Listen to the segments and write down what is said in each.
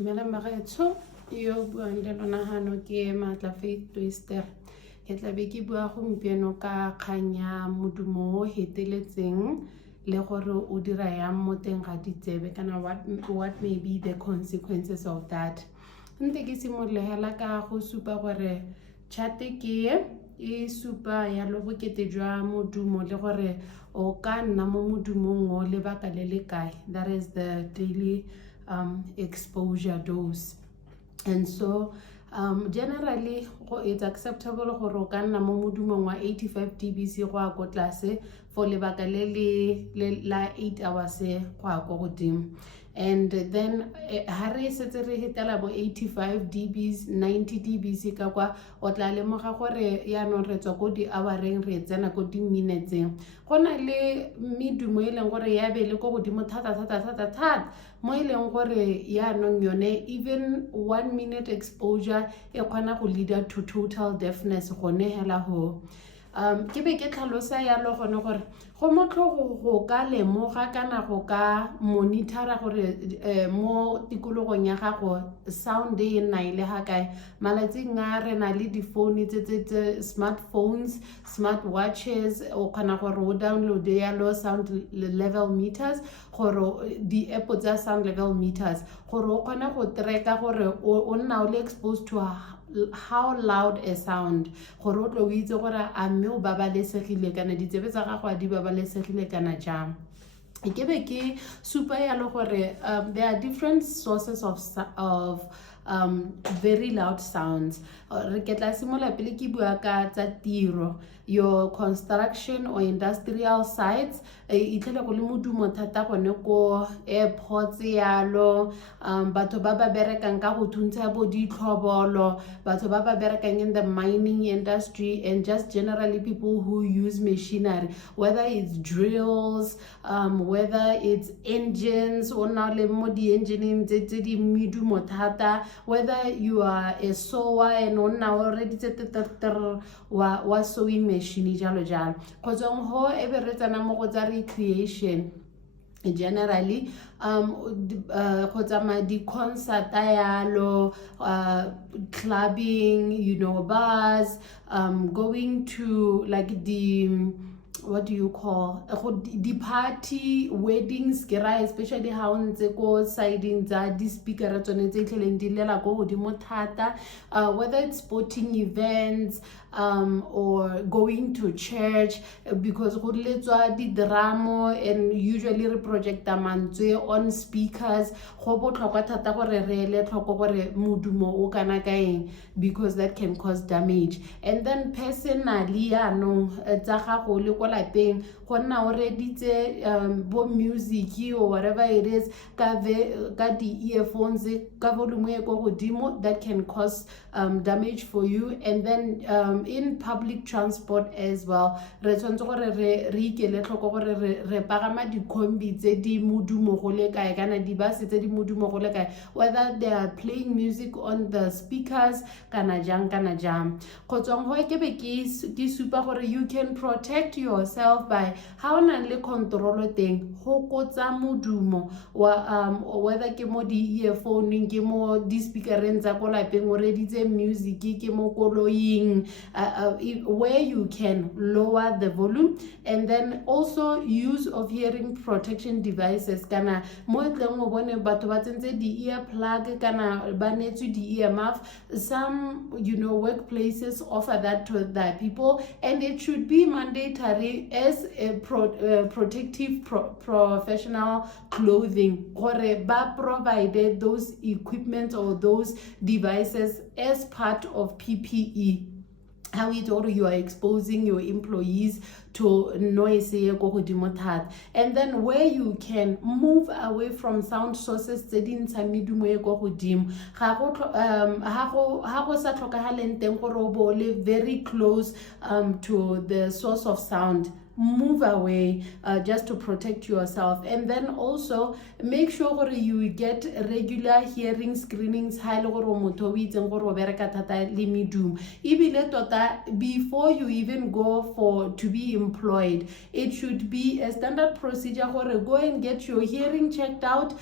Dumelang bagaetsho, yo buang le lona hano ke Maatla Faith Toisetere. Ke tla be ke bua gompieno ka kgang ya modumo o heteletseng le gore o dira yang mo teng ga ditsebe kana what may be the consequences of that. Nte ke simolole hela ka go supa gore chate ke e supa ya lo bokete jwa modumo le gore o ka nna mo modumong o lebaka le le kae. That is the daily exposure dose. And so generally it's acceptable gore o ka nna mo modumong wa 85 dBc go a ko tlase for lebaka le la 8 hours go a ko godimo. And then ha re setse re hitela bo 85 dBs 90 dBc ka kwa o tla lemoga gore ya no re tswa ko di houreng re tsena ko di minuteseng gona le medumo e leng gore ya be le ko godimo thata mo e leng gore ya no yone even 1 minute exposure e kgona go lead to total deafness gone hela ho ke be ke tlhalosa ya lo gone gore go motlho go ka lemoga kana go ka monitora gore mo tikologong ya gago sound e nna ile ha kae malatsing a re na le di phone tse smartphones smart watches o kana gore o download ya lo sound level meters gore di app tsa sound level meters gore o kgona go tracka gore o nna o le exposed to how loud a sound gore o tlo o itse gore a mme o babalesegile kana ditsebe tsa gago a di babalesegile kana jang. Ke be ke supa ya lo gore there are different sources of very loud sounds. Re ke tla simola pele ke bua ka tsa tiro your construction or industrial sites itlhele go le modumo thata gone ko airports yalo batho ba ba berekang ka go thuntsha bo ditlhobolo batho ba ba berekang in the mining industry and just generally people who use machinery whether it's drills whether it's engines or na le mo di engineering tse di medumo thata whether you are a sewer and on already wa sewing machine jalo jalo khotsong ho e be re tsana mo go tsa recreation generally khotsa ma di concert yalo clubbing you know bars going to like the what do you call the party weddings kera especially how ntse ko siding tsa di speaker tsone tse tlheleng di lela go godimo thata whether it's sporting events or going to church because go letswa di drama and usually re projecta mantswe on speakers go botlhokwa thata gore re le tlhoko gore modumo o kana ka eng because that can cause damage. And then personally ya no tsa gago le ko lapeng go nna o reditse bo music or whatever it is ka di earphones ka volume e go godimo that can cause damage for you. And then in public transport as well re tshwantse gore re ikele tlhoko gore re pagama di kombi tse di modumo go le kae kana di bus tse di modumo go le kae whether they are playing music on the speakers kana jang go tswang ho ke be ke supa gore you can protect yourself by how na le control teng go kotsa modumo wa whether ke mo di earphone ke mo di speakereng tsa ko lapeng o reditse music ke mo koloing where you can lower the volume. And then also use of hearing protection devices kana mo tleng o bone batho ba tsentse di ear plug kana ba netswe di ear muff. Some workplaces offer that to their people and it should be mandatory as a protective professional clothing gore ba provided those equipment or those devices as part of PPE. How you are exposing your employees to noise and then where you can move away from sound sources tse di ntsha medumo e go godimo ga go sa tlhokagaleng teng gore o bo le very close to the source of sound move away just to protect yourself. And then also make sure that you get regular hearing screenings before you even go to be employed. It should be a standard procedure go and get your hearing checked out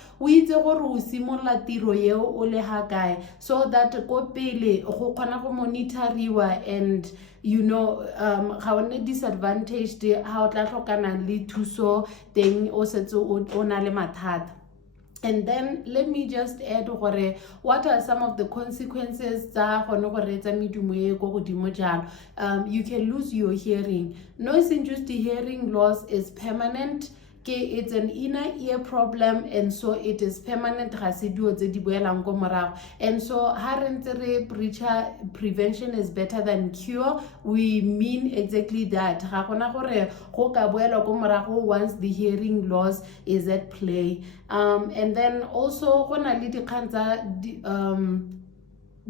so that go pele go kgona go monitoriwa, and ga o ne disadvantaged ha o tla tlhokana le thuso teng o setse o na le mathata. And then let me just add what are some of the consequences tsa gone go reetsa medumo e go godimo jalo. You can lose your hearing. Noise-induced hearing loss is permanent. It's an inner ear problem, and so it is permanent. And so prevention is better than cure. We mean exactly that. Once the hearing loss is at play. And then also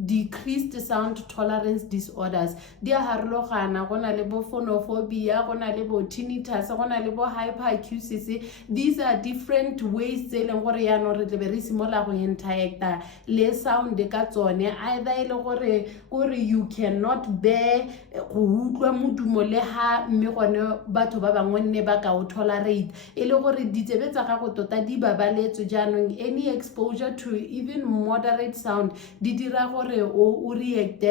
decreased sound tolerance disorders. Dia harlogana gona le bo phonophobia, gona le bo tinnitus, gona le bo hyperacusis. These are different ways tse leng gore ya no re tle re simola go interacta le sound ka tsone, either ile gore you cannot bear go utlwa modumo le ha mme gone batho ba bangwe nne ba ka o tolerate, ile gore ditsebe tsa gago tota di babaletswe jaanong any exposure to even moderate sound di dira gore o react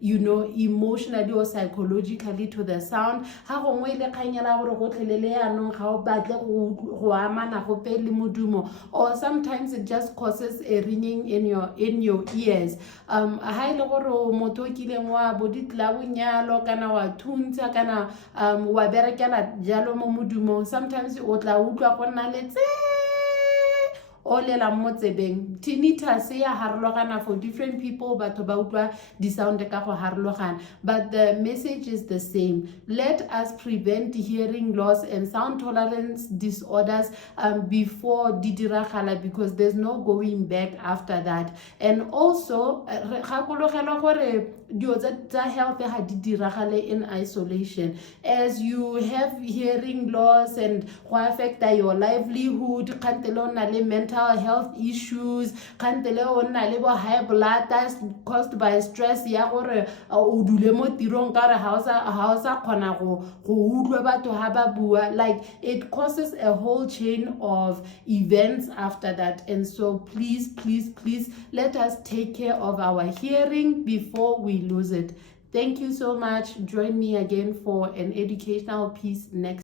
emotionally or psychologically to the sound. Ha gongwe ile kganyela gore go tlhelele yanong ga o batle go amana go pe le modumo, or sometimes it just causes a ringing in your ears. Ha ile gore motho kileng wa boditla bonyalo kana wa thuntsha kana wa berekela jalo mo modumo, sometimes o tla utlwa go nna le olela mo tsebeng. Tinnitus ya harlogana for different people, batho ba utlwa di sound ka go harlogana, but the message is the same. Let us prevent hearing loss and sound tolerance disorders before di diragala, because there's no going back after that. And also gakologela gore dio tsa health ha di diragale in isolation. As you have hearing loss and go affect your livelihood, kantele na le mental health issues, kantele o na le bo high blood that's caused by stress ya gore o dule mo tirong ka re ha o sa kgona go utlwa batho ha ba bua, like it causes a whole chain of events after that. And so please let us take care of our hearing before we lose it. Thank you so much. Join me again for an educational piece next